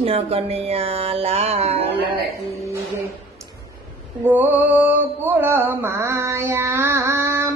કૃષ્ણ કનૈયા લાલ ગોકુળ માયા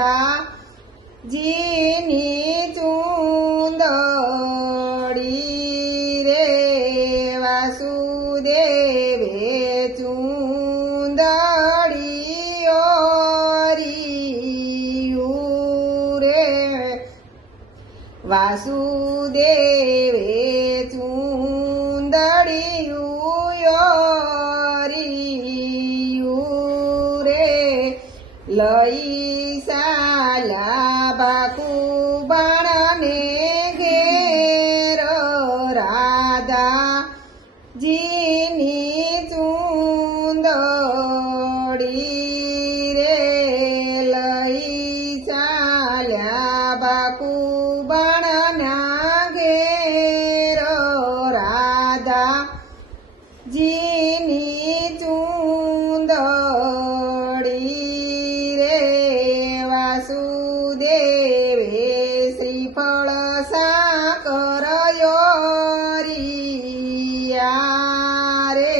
રાજા જીની ચૂંદડી રે વાસુદેવે ચૂંદડી ઓરી રે વાસુદેવ yeah. દેવે શ્રીફળ સાકરયો રે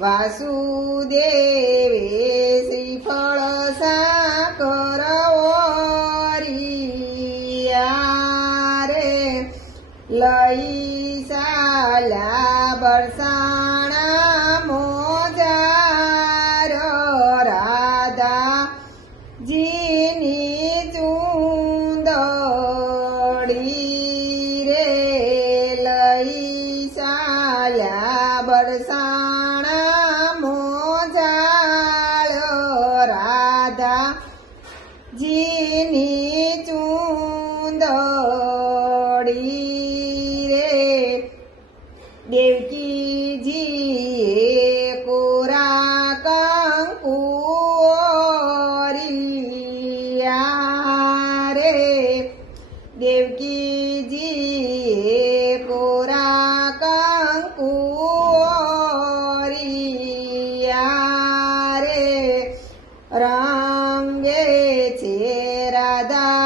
વાસુ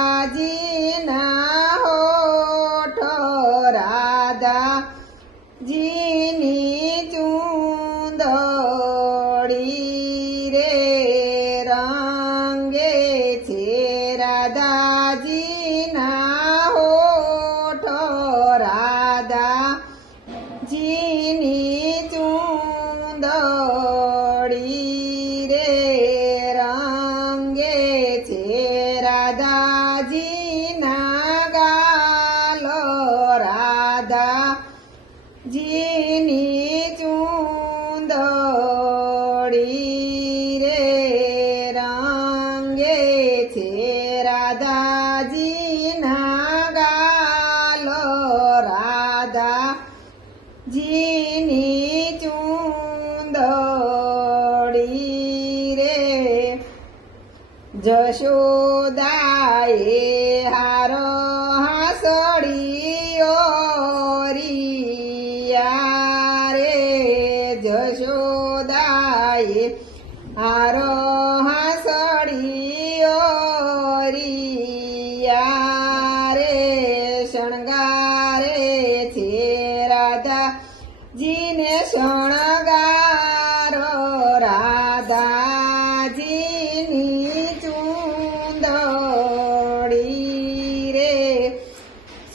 રાધાજીના હોઠ રાધાજીની ચૂંદડી રે રંગે છે રાધાજીના યશોદાએ હારો હાસ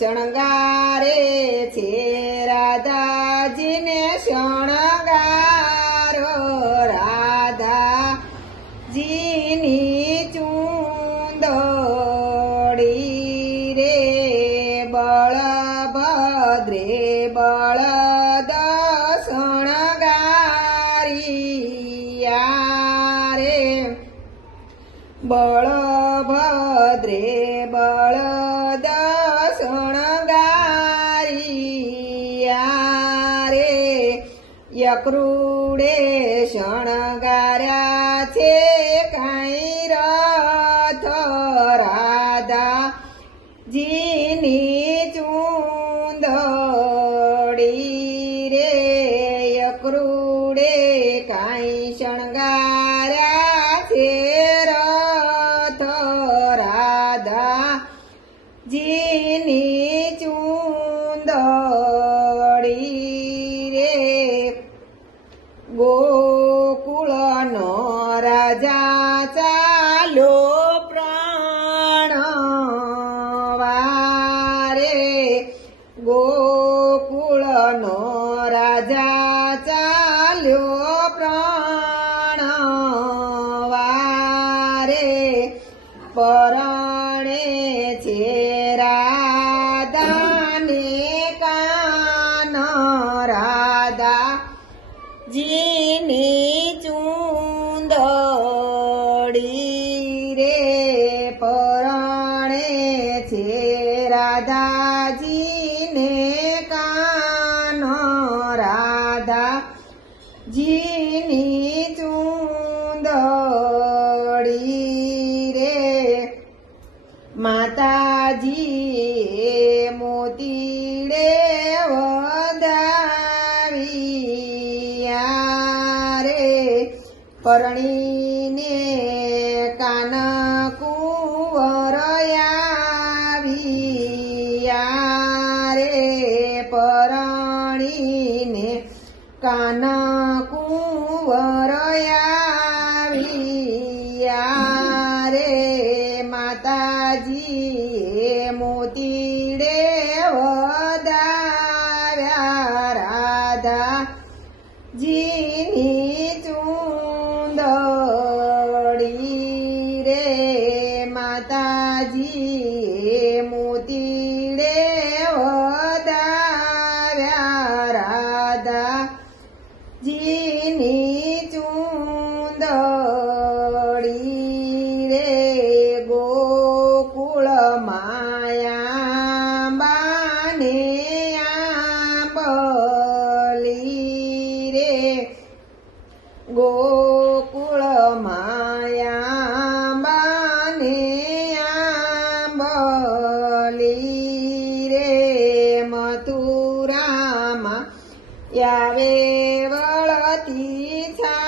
શણગારે છે રાધાજીને શણગારો. રાધાજીની ચૂંદોડી રે બળભદ્રે બળ શણગારિયા રે યકૃડે શણગાર્યા છે કાંઈ રથ રાધા ગોકુળનો રાજા ચાલ્યો પ્રાણવારે પરણે છે રાધાને કાન રાધા. જીની રાધાજીને કાન રાધા જીની ચૂંદડી રે. માતાજી મોતીડે વધાવી રે. પરણીને કાન કુંવરયા રે માતાજી મોતીડે વદાવ્યા રાધા જીની 呀，贝巴罗地藏。